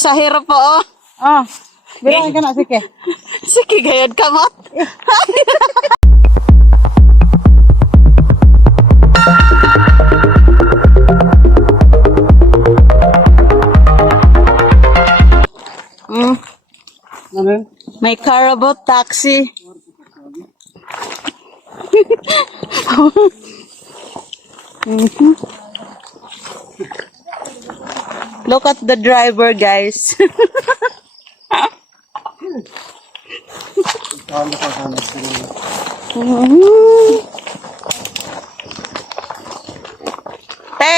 Sa hirap po, oh. Ah, bilangin ka na, sige. Sige, gayod ka, Mat. Ano? May Carabao taxi. Look at the driver, guys. Te,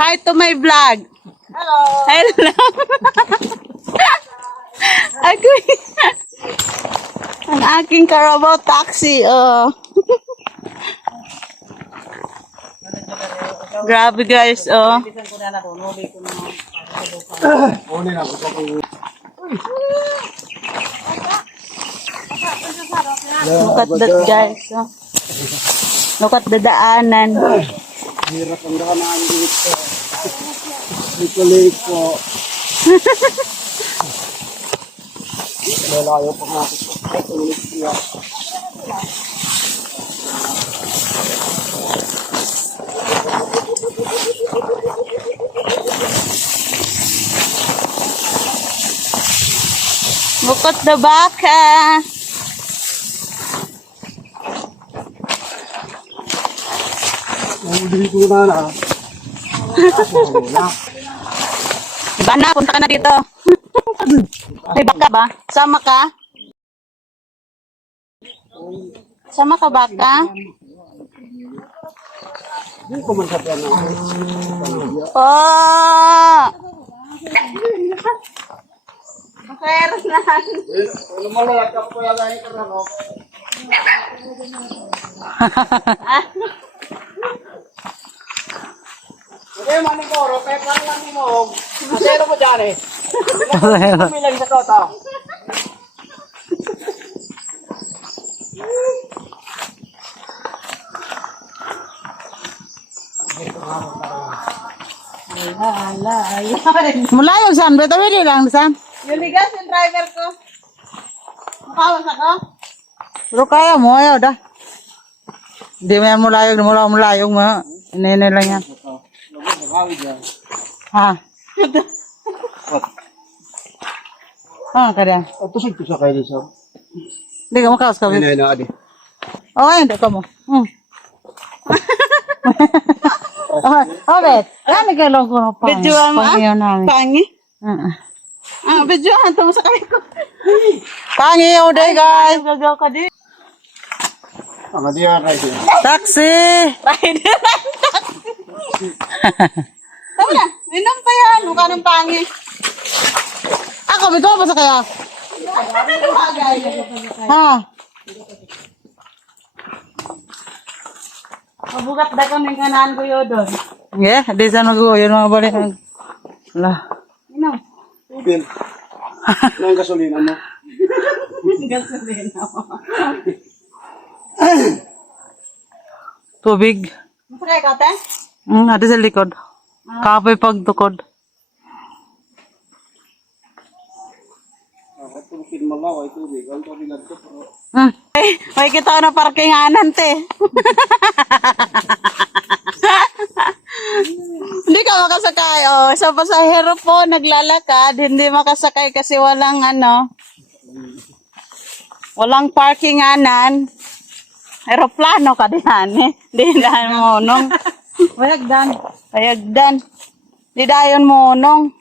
hi to my vlog. Hello. Hello. Ako ang aking Carabao taxi. Oh. Grabe guys, oh. Look at that guys, oh. Look at the daanan. Hirap ang daanan dito. Liko-liko. Lalayo pa natin. Ulit siya. Look at the baka. Dito na na. Diba na, punta ka na dito. May baka ba? Sama ka? Sama ka baka? Hindi ko man sabihan na. Oh! Bakero na. Ano mo lang ka po yung gani ka na no? Okay, manikoro, kaya parang lang mo. Masero mo dyan eh. Kumilang sa tota. Mula yung San, beto hindi lang San. Yung ligas yung driver ko. Makawas ako. Pero kaya mo, ayaw dah. Hindi mo yan mulayog mo. Inene lang yan. Ha? Ah, kada. Tusig ko sa kayo dito. Hindi ka makawas ka. Ay, na, adi. Oh, hindi ka mo. Oh, bet. Ano ka lang ko na pang. Videoan mo, ah? Pangiyaw namin. Pangi? Videoan tamo sa kamay ko. Pangiyaw day, guys. Gagaw ka di. Ang adi yan, kayo. Taxi! Rider ang taxi. Tama na, inom pa yan. Mukha ng pangi. Ako, bito pa sa kaya? Ha? Mabugat da kami ng kanan ko yun doon. Yeah, di sa nag-uyo mga balik. Wala. Inom. Pin. Nang gasolina mo. Gasolina mo. Tubig. Masakay ka, te? Ada sa likod. Kapoy pagtukod. Tubig mo lang, ay tubig. Ang tubig na ito. Ay, may kita ko na parkinganan, te. Hindi ka makasakay. Oh, sa pasahero po, naglalakad. Hindi makasakay kasi walang walang parkinganan. Aeroplano ka diyan eh. Di dahan monong. Wayagdan. Ayagdan. Di dayon monong.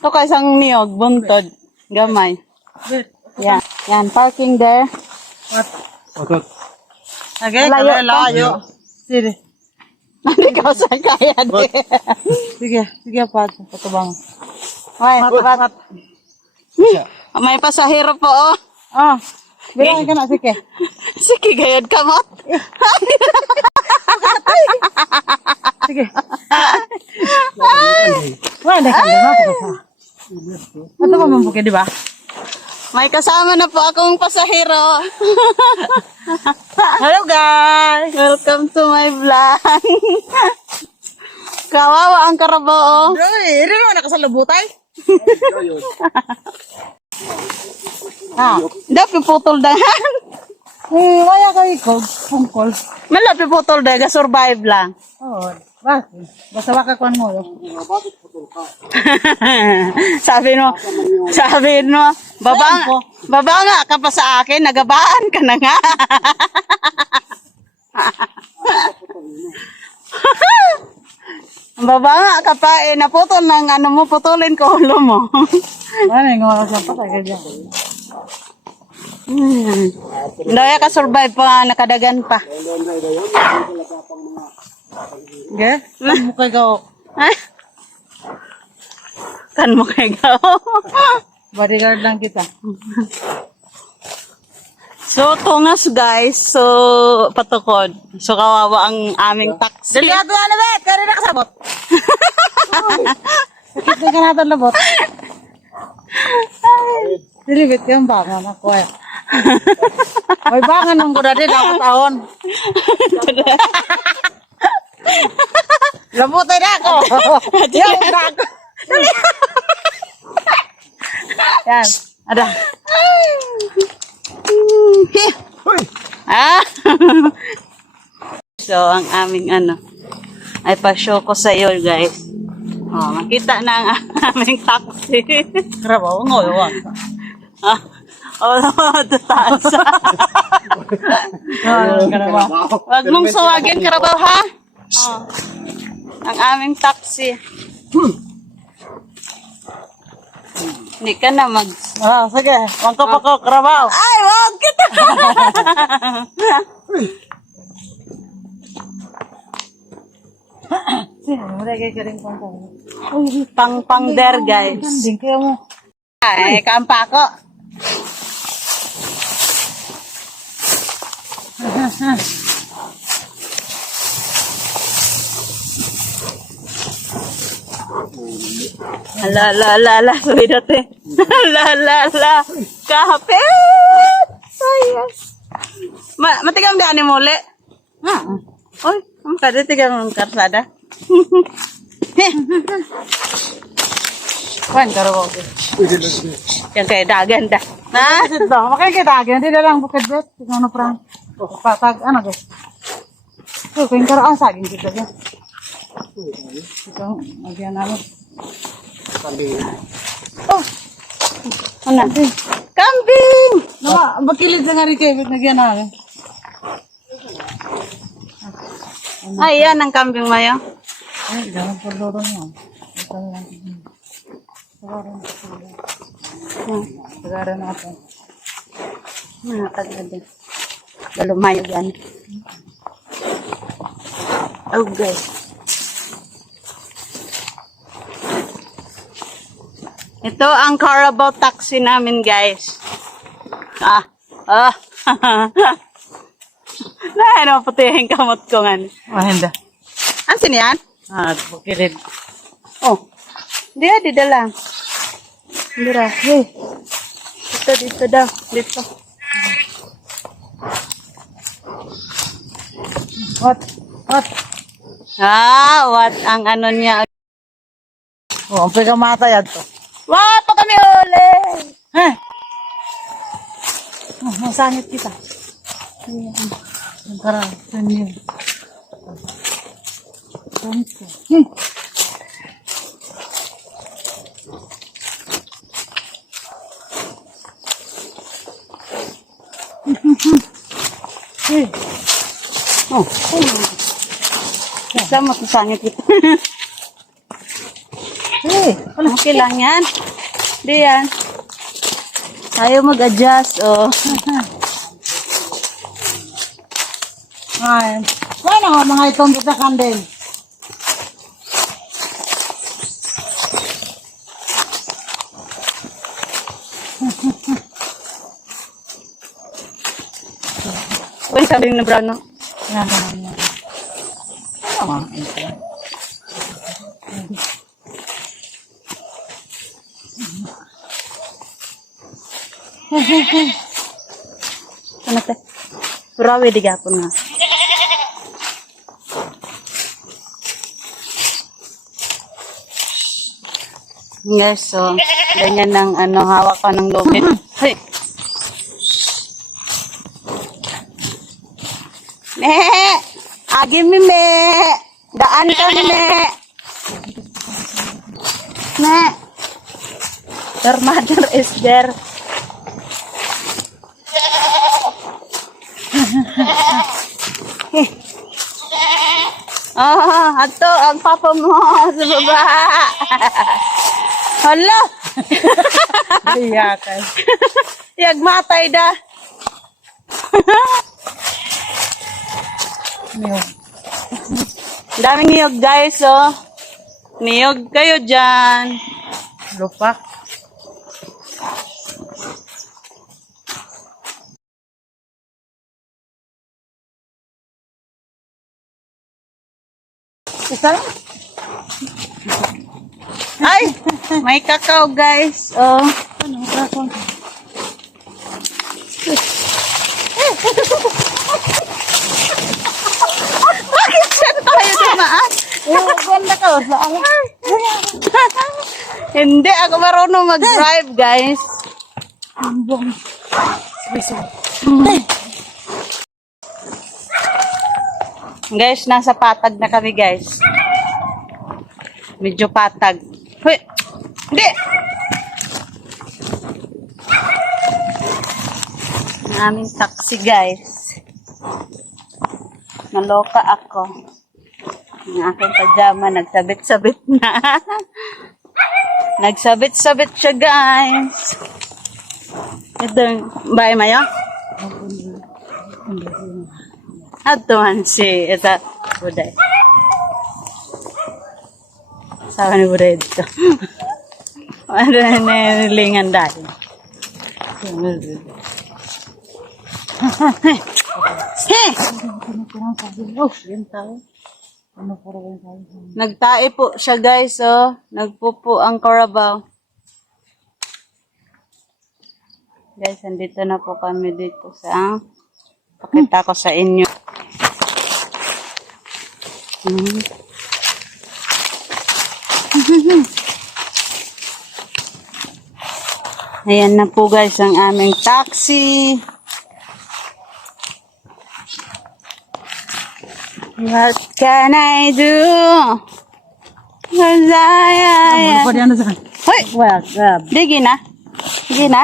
Ito ka isang niyog, buntod. Gamay. Yan. Yan, parking there. Otot. Okay, Layo pa. layo. Sige. Hindi ka sakay. Sige, sige pa. Patubang. Ay, Mat. may pasahero po, oh. Ah, bilangin ka na, sige. Sige, gayod ka, Mat. Sige. Wala na kang lima pa. Ano ba mampukin, di ba? May kasama na po akong pasahero. Hello guys! Welcome to my vlog. Kawawa ang Carabao. Uy, rin naman nakasalubutay. Ha? Dapat putol dahan. Wala ka ikaw, pungkol. Malapi putol dahan, survive lang. Oo, bakit? Basta baka kuhan mo. sabi mo, babanga ka pa sa akin, nagabaan ka na nga. Babanga ka pa, naputol ng ano mo, putulin ko ulo mo. Ano yung mga patay ka dyan? Daya ka survive pa, nakadagan pa. Okay? Ano mo kayo ka? Kan mo kay gaw. Bodyguard lang kita. So, tungas guys. So, patukod. So, kawawa ang aming taxi. Delikado yan na, Bet! Kaya rin nakasabot. Sakit na ka natin labot. Dilibit ka yung bangan ako eh. May bangan ng kuda din ako taon. Labutin na ako. Yung ako. Yan. Ada. Ah! So, ang aming ano, ay pa-show ko sa iyo, guys. Oh, makita na ang aming taxi. Karabaw, ngayon. Ah, oh, taas. Karabaw. Wag mong suwagin, Karabaw, ha? Oh, ang aming taxi. Hindi ka na mag... Ah, sige. Mangkop ako, karabaw. Ay, wag kita! Sige, wala kayo ka rin pang tayo. Pang der, guys. Kanding kayo mo. Ay, kampa ko. La, suwidate. La, kapit! Sayas. Matigang daan ni muli. Oy, ang kada tigang ang karsada. Kwan, karabaw. Yan kay dagan da. Ha? Ito, makikita ka. Hindi na lang bukid bet. Tignan na prang. Patag, ano guys? Ito, kung karaan saging kita dyan. Ito, magyan namin. Oh. Ano? Kambing! Nawa, bakilid na nga rin kayo. Nagyan namin. Ay, yan ang kambing mayo. Ay, ganun po loro niya. Ito lang. Pagaran natin. Nakagad din. Galumayo yan. Oh, guys. Ito ang Carabao taxi namin, guys. Ano, putihin kamot ko nga. Mahinda. Ansin yan? Bakilid. Oh. Di lang. Dira. Hey. Dito daw. Dito. What? What ang ano niya. Oh, ang pikamata yan to. Wow, pa kami uli. Eh? Oh, masangit kita. Ang karang, tanyo. Oh. Sama sa sangit ito. Okay lang yan. Di yan. Tayo mag-adjust. Oh. Ay, wala nga mga itong kita kandil. Uy, sabi na brown, no? Yan. Ano te? Purawi di gapon nga. Guys, so, ganyan ng hawak ka ng lubid. Hey! Me! Agi mi me! Daan ka me! Me! Your mother is there. Ato, ang papa mo sa baba. Hala! Iyakan. Yagmatay da. Niyog. Daming niyog guys, oh. Niyog kayo dyan. Lupak. Isa lang? Ay! May kakao guys. Oh. Ano? Kakon. Bakit siya tayo dumaan? Ganda ka. Saan? Hindi, ako marunong mag-drive guys. Ambong. Biso. Guys, nasa patag na kami guys. Medyo patag. Hoy! Hindi! Ang aming taxi guys. Naloka ako. Ang aking pajama nagsabit-sabit na. Nagsabit-sabit siya guys. Ito, bye mayo? Ato man si ita buday. Sabi ni buday dito. Ano na nilingan dahil. Hey! Oh, yan tayo. Ano po rin tayo? Nagtae po siya guys, oh. Nagpupo ang Carabao. Guys, andito na po kami dito sa pakita ko sa inyo. Ayan na po guys ang aming taxi. What can I do? Cause Ano pa diyan na saan? Hoy! Well, Digi na. Digi na.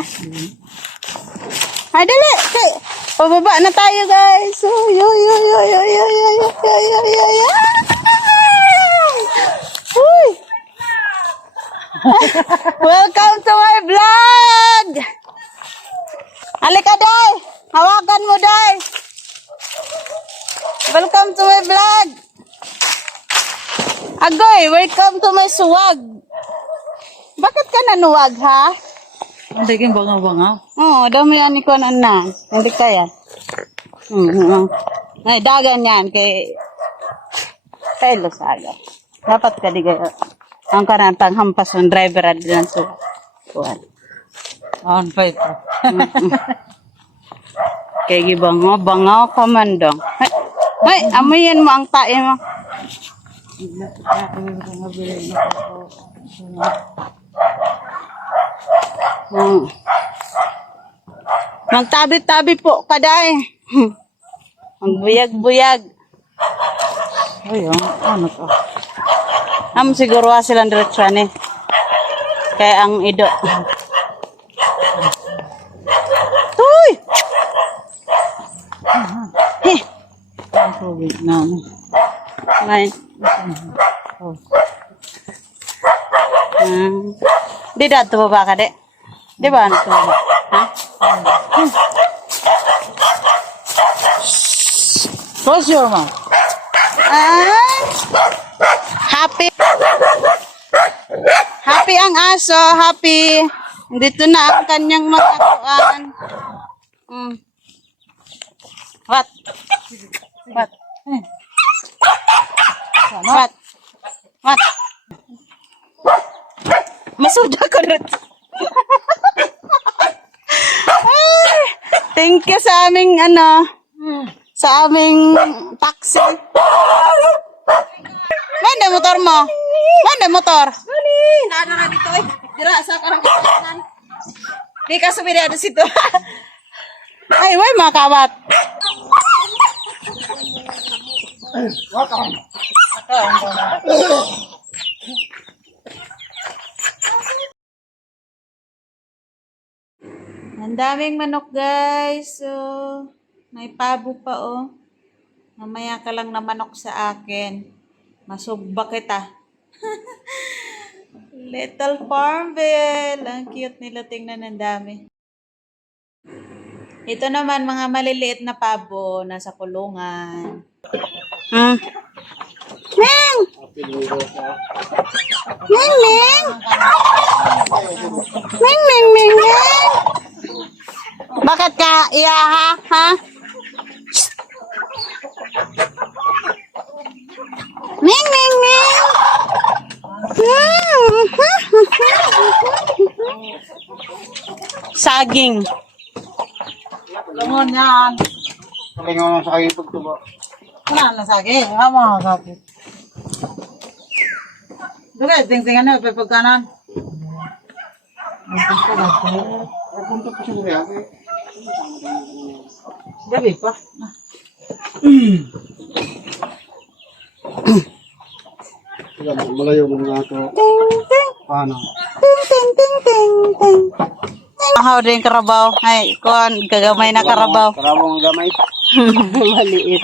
Ay, dali. Okay. Pababa na tayo, guys. Uy, uy, uy, uy, uy, uy, uy, uy, uy, uy, uy, uy. Uy. Welcome to my vlog. Halika, Day. Hawakan mo, Day. Welcome to my vlog. Agoy, welcome to my suwag. Bakit ka nanuwag, ha? hindi kayong bangaw-bangaw. Oo, dami yan ko na. Hindi kaya. Ay, dagan yan kay Losaga. Dapat ka di kayo. Ang karantang hampas ng driver at din so. Kuhan. On fight. Kay gibango, bangaw ka man dong. Ay, amoyin mo ang tae mo. Magtabi-tabi po kaday. Magbuyag-buyag. Ayun, ano to? Siguro silang diretsyon eh. Kaya ang ido. Uy! Heh! Ang tubig na. Ngayon. Oh. Di dato ba ka de? Di ba ano to ba? Ha? Close your mouth. Happy. Happy ang aso. Happy. Dito na ang kanyang makatuan. What? What? What? What? Masuda ko rin. Thank you sa aming sa aming taxi. Manda motor mo. Manda motor. nana ka dito eh. Dira, sa karang kasanan. Di ka sumili ano sito. Ay, way mga kawat. Ang daming manok, guys. So, may pabo pa, oh. Mamaya ka lang na manok sa akin. Masugba kita. Little Farmville. Ang cute nila. Tingnan, ang dami. Ito naman, mga maliliit na pabo. Nasa kulungan. Hmm. Ming! Ming, Ming! Ming, Ming, Ming, Ming! Bakit ka iyaha, ha? Ming, Ming, Ming! Saging. Lamon yan. Palingaw na sa kayo pagtuba. Wala na saging. Hama ka saging. Dugay, tingtingan na, pagkanan. Ay, punta pa siya rin ako. Gabi pa. Sige, malayo mo nga ito. Ting, ting, Paano? ting, ting, ting, ting, ting. Ahaw din karabaw. Ay, kuhan, gagamay na karabaw. Karabong ang gamay. Maliit.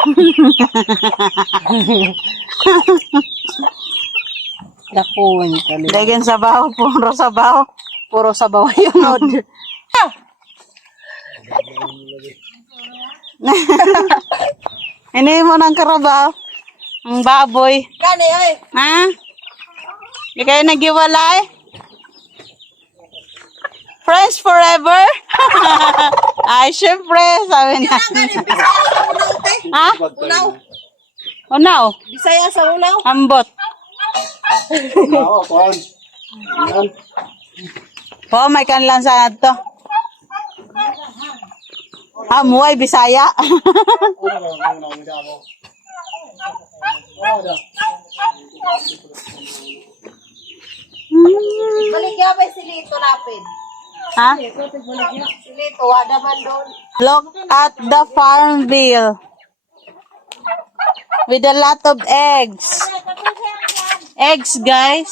Dakuan ka. Dagan sabaw, puro sabaw. Puro sabaw yung order. Ini mo ng karabaw. Ang baboy. Gani, oy. Ha? Di kayo nagiwalay? Friends forever? Ay, syempre, sabi na. Gani, bisaya sa unaw, te. Ha? Unaw. Unaw? Bisaya sa unaw. Ambot. Oo, kuhan. Yan. Oh, may kanlan sa to. Ah, muay, Bisaya. Balik gabay si Lito lapid. Ha? Si Lito, wada man doon. Look at the Farmville. With a lot of eggs. Eggs, guys.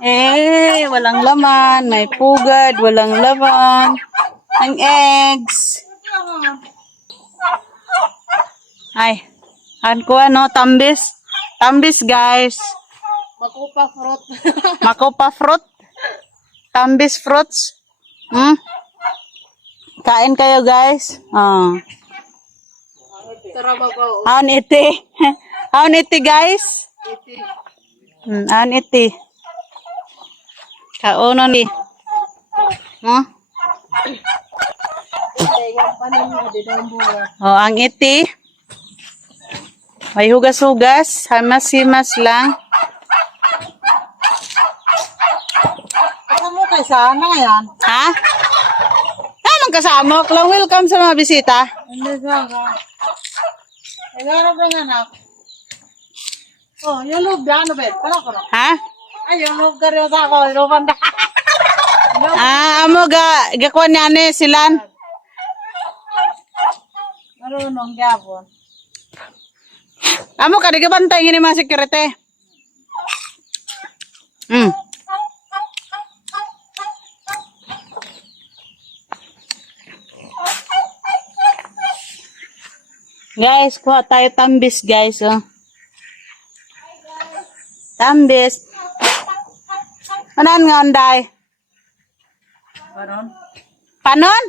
Eh, walang laman. May pugad, walang laman. Ang eggs. Ay, ko ano, tambis. Tambis, guys. Makupa fruit. Makopa fruit. Tambis fruits. Hmm? Kain kayo, guys. Oh. Tara magaw. Aon iti. Aon iti, guys. Aon iti. Kauno ni. Huh? Yung panin mo, di daw buwan. Oh, ang iti. May hugas-hugas. Hamas-himas lang. Ano mo kay sana yan? Ha? Anong kasama? Lang welcome sa mga bisita. Hindi siya ka. Naghanap ng anak. Oh, yung loob na ano, Bet? Ano ko na? Ha? Ay, yung loob ka rin sa ako. Looban na. Amo gakuan niya ni silan. Marunong gabon. Amo ka digabantay ngini mga security. Guys, kuha tayo tambis, guys. Oh. Tambis. Anan nga onday? Paron? Panon?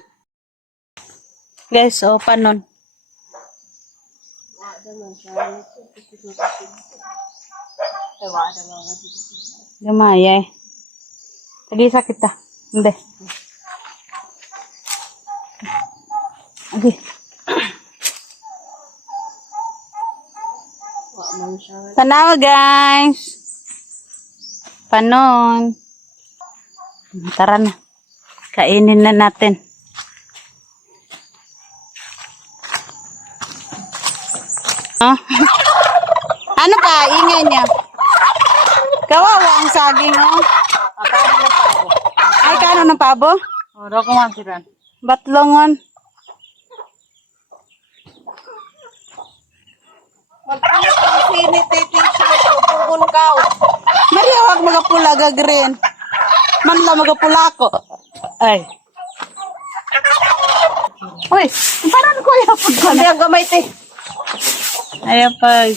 Guys, oh, panon. Gamay, Lagi sakit ta. Hindi. Okay. Tanaw, guys. Panon. Tara na. Kainin na natin. Oh. Ano pa? Ingay niya. Kawawa ang saging, oh. Ay, kano ng pabo? Oh, daw ko man sila. Batlongon. Magpalit ang sinit, t-shirt, upungon ka. Mariawag magapula ga green. Manla magapula ko. Ay. Uy, parang ko yapon ko Hindi na. ang gamay, te. Ay, pag.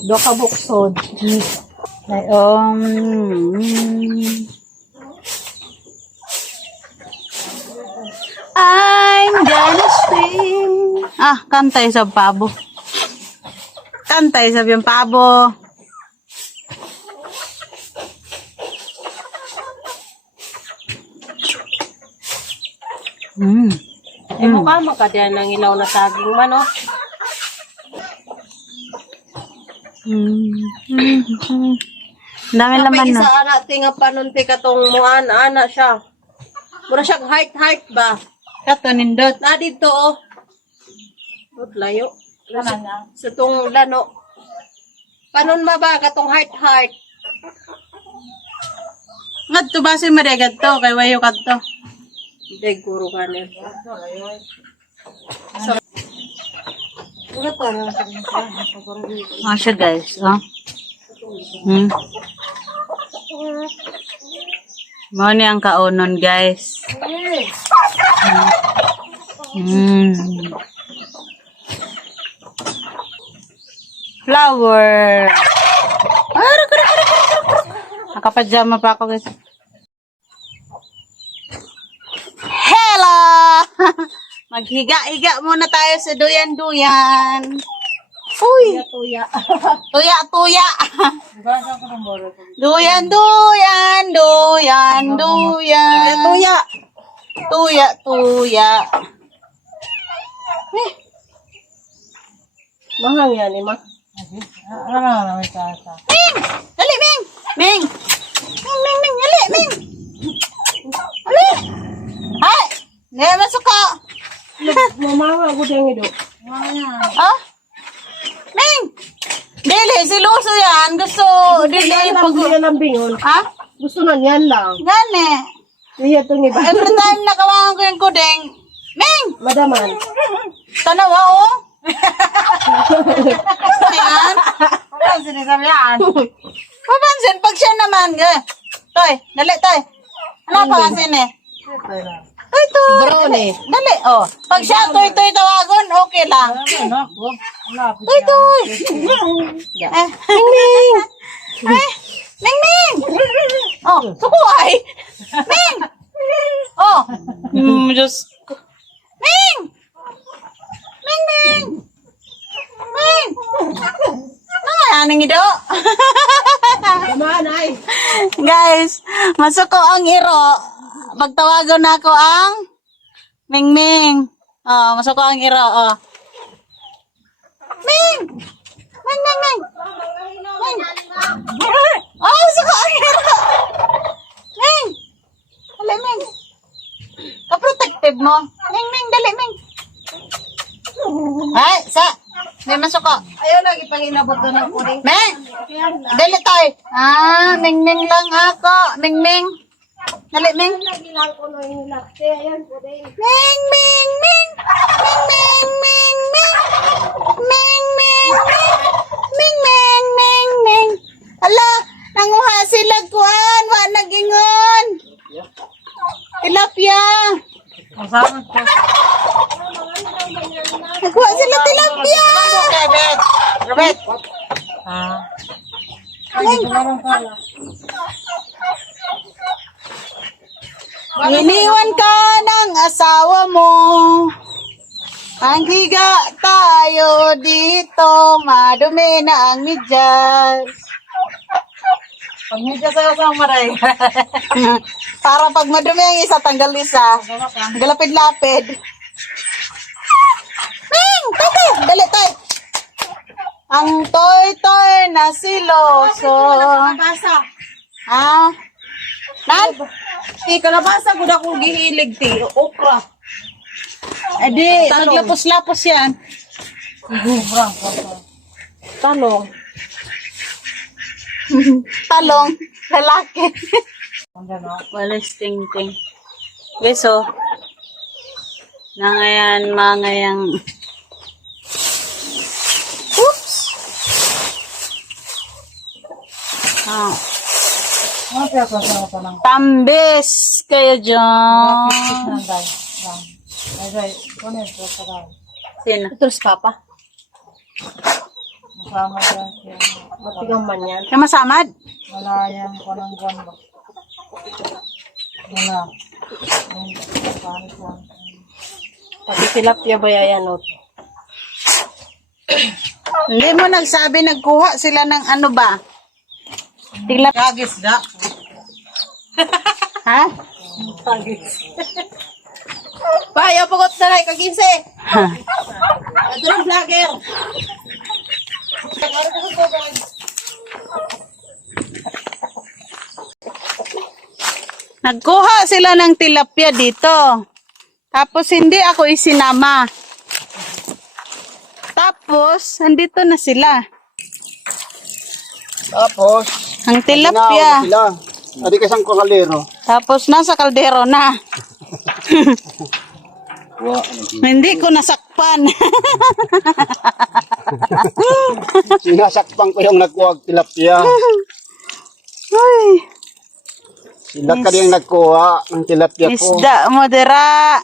Do ka buksod. Ay, I'm gonna swim. Ah, kantay sa pabo. Kantay sa yung pabo. Ay, mukha mo ka din ng ilaw na saging man, oh. Dami May laman isa na. ana tinga panunti katong muan ana siya. Mura siyang heart ba? Kato nindot. Na dito oh. Ut layo. Sa tong lano. Panon ba katong heart? Ngadto ba si Maria to kay wayo kadto. Deg guru kanin. Mura to na. Ah, siya guys. Oh. Mo ni ang kaunon guys. Flower. Nakapajama pa ako guys. Hello! Maghiga-higa muna tayo sa duyan-duyan. Uy! Tuya. Tuya-tuya! Duyan-duyan, duyan-duyan. Tuya. Tuya-tuya. Mahang yan eh, ma. Ano may kasa? Ming! Dali, Ming! Ming! Ming, dali, Ming! Dali! Ay! Hindi, masuk ka! Mamawa ko dyan ito. Ha? Ming! Dili, si Luso yan. Gusto, dili, pag... lambingon. Ha? Gusto na yan lang. Gani. Iya itong iba. Every time nakawangan ko yung kudeng, Ming! Madaman. Tanawa, oh! Ayan. Ano sinasabihan? Papansin, pag siya naman, Toy, dali, Toy. Ano pangasin eh? Toy, Toy. Brown eh. Dali, oh. Pag siya, Toy, tawagon, okay lang. Ano ko? Malapit. Toy. Eh, Ming Ming. Ay, Ming Ming. Oh, sukuhay. Ming. Oh. Just. Ming. Ming Ming. Ming. Aning ido. Tama na eh. Guys, masuko ang iro. Pagtawagan na ako ang Ming Ming. Oh, masuko ang iro. Oh. Ming! Ming, Ming, Ming! Ming! Oh, masuko ang iro. Ming! Dali, Ming. Ka-protective mo. Ming, Ming, dali, Ming. Ay, may masuko. Ayaw lagi pang inabot doon ng puring. Ming! Dali tayo. Ah, Ming Ming lang ako. Ming Ming. Dali, Ming. Lagi lang ko no yung lakte. Ayan, puring. Ming Ming Ming. Ming Ming Ming Ming. Ming Ming Ming. Ming Ming Ming Ming. Ala, nanguha sila kuan. Wa nagingon. Tilapia. Ang sarap ko. Nakuha sila tilapia. Robert. Ah. Iniwan ka ng asawa mo. Ang higa tayo dito, madumi na ang medyas. Pag medyo sa isang maray. Para pag madumi ang isa, tanggal isa. Galapid-lapid. Ming! Tete! Dali, tay! Ang toy-toy na siloso. Kalabasa. Ah? Nan? Kalabasa ko na kong gihilig, ti. Okra. Eh di, naglapos-lapos yan. Tanong. Talong. Lalaki. Walis ting-ting. Guys, oh. Nangayan, mangayang. Oops! Ah. Tambis kayo dyan. Sino? Ito si Papa. Matigang man yan. Kamasamad? Pati tilapia ba yan? No? Hindi mo nagsabi, nagkuha sila ng ano ba? Tilap. Kagis na. Ha? Payo, pagot na lang, kaginse. Ito ng vlogger. Nagkuha sila ng tilapia dito. Tapos hindi ako isinama. Tapos, nandito na sila. Tapos, Ang tinawag tilapia. sila. Adi kasang kalero. Tapos nasa kaldero na. Hindi ko nasakpan. Sinasakpang ko yung nagkuha tilapia. Ay, Sila ka rin nagkuha ng tilapia ko. isda mo dira.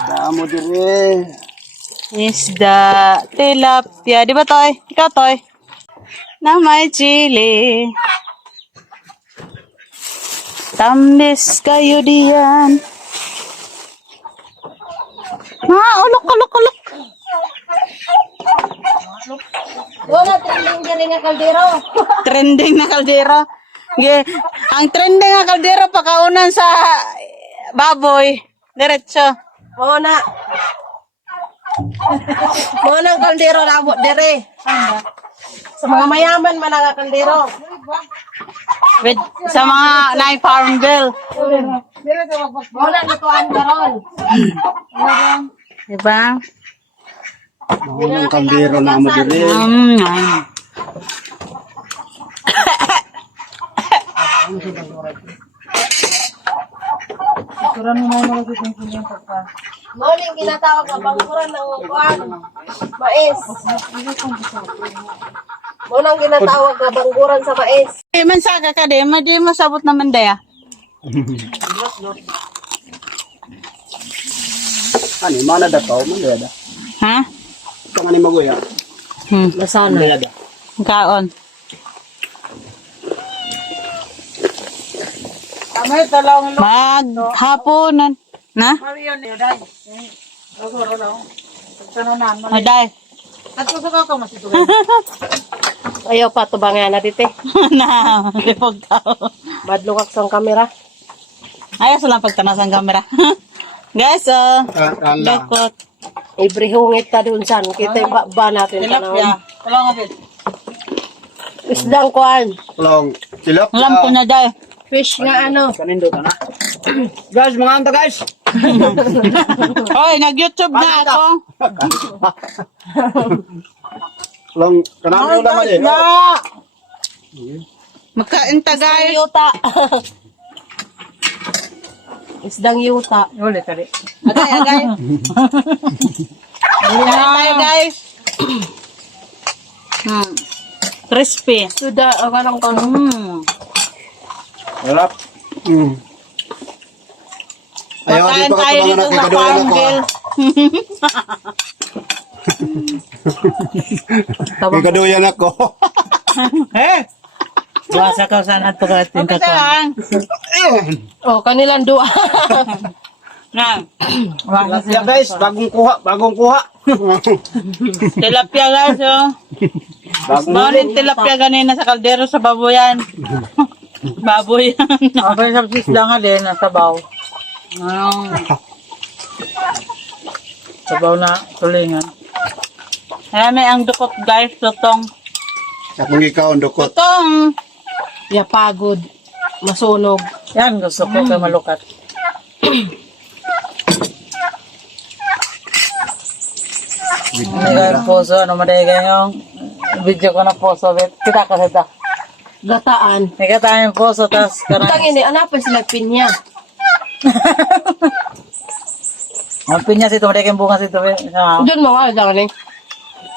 Damo dire. Isda, tilapia. Di ba, Toy? Ikaw, Toy? Na may chili. Tambis kayo diyan. Ulok. Wala, trending dyan nga kaldero. Trending na kaldero. Okay. Ang trending na kaldero, pakaunan sa baboy. Diretso. Muna. Muna ang kaldero labot dire. Sa mga mayaman man ang kaldero. With, sa mga nai-farm bill. Muna natuan karon. Diba? Mahunang kaldero na mo dire. Ay. Morning ginatawag na bangkuran ng kuan. Mais. Muna ang ginatawag na bangkuran sa mais. Mansaga ka din, di masabot naman daya. Ani mana dataw man dada. Ha? Ito nga ni maguya. Masana. Dada. Kaon. Maghaponan. Na? Ay, day. Ayaw pa tubangan na dito. Na, lipog tao. Badlukak sang kamera. Ayos lang pagtanas ang camera. Guys, Ana. dakot. Ibrihungit ta dun san. Kita yung ba natin Tilapia. Tulong nga din. Isdang kuan. Kulong tilapia. Alam ko na, day. Fish nga ano. Kanindo na. Guys, mga anta guys. Oy, nag-YouTube na ako. Kulong kanamo na man eh. Magkain ta, guys. Yuta. Isdang yuta. Agay. Kain tayo, guys. Crispy. Suda, anong kono. Harap. Ayaw di Kain pa tayo katubangan dito na sa kay farm ako. bill. Kaduyan ako. Buwasa ka saan at pagkatin ka ko. Oh, kanilang dua. Na. Tilapia guys, bagong kuha. Tilapia, guys, oh. Maraming tilapia ganina sa kaldero sa baboyan. Baboy. Okay, sa sisla nga din, nasa baw. Sabaw na tulingan. Marami ang dukot, guys. Lutong. Sa kung ikaw ang dukot. Lutong. Ya pagod. Masunog. Yan, gusto ko ka malukat. Hindi ka yung puso, ano madaya yung video ko na puso, bet. Kita ka sa Gataan. May kata yung puso, tas Utang ini, anapin sila pinya. ang pinya sito, madaya yung bunga sito, bet. Doon mo nga, lang ni.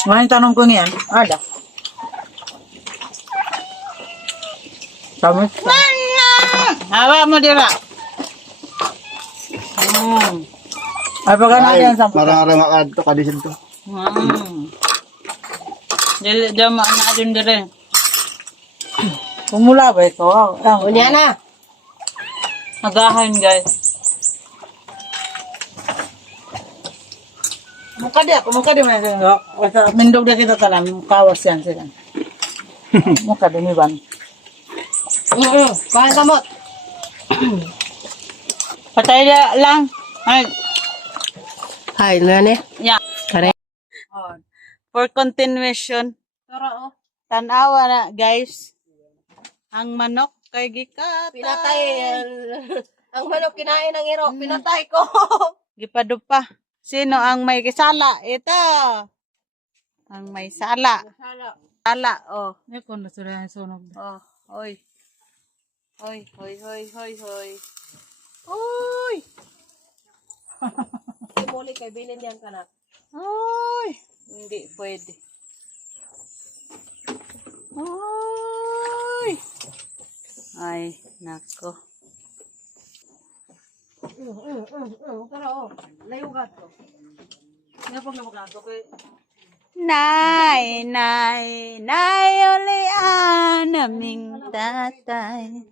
Maraming tanong ko niyan, ada. Tamis. Hawa mo dira. Ay, pagka natin sa Marang makadto ka di to. Diyan na din dire. Pumula ba ito? Unya na. Nagahan, guys. Mukha di man sila. Mindog na kita talam, kawas yan sila. Mukha di miban. Kain kamot. Patay na lang. Ay, Hay na ni. yeah. Kare. For continuation, Tara oh. tanawa na, guys. Ang manok kay gikata. Pinatay. Ang manok kinain ng iro. Pinatay ko. Gipado pa. Sino ang may sala? Ito. Ang may sala. Sala, oh. Ito na sila yung sunog. Oh, oy. Hoy, hoy, hoy, hoy, hoy. Hoy! Sumuli kay bilin yan kanak. Hoy! Hindi pwede. Hoy! Ay, nako. Tara oh. Layo ka to. Nga pag namagato ko Nay, nay, nay, uli naming tatay.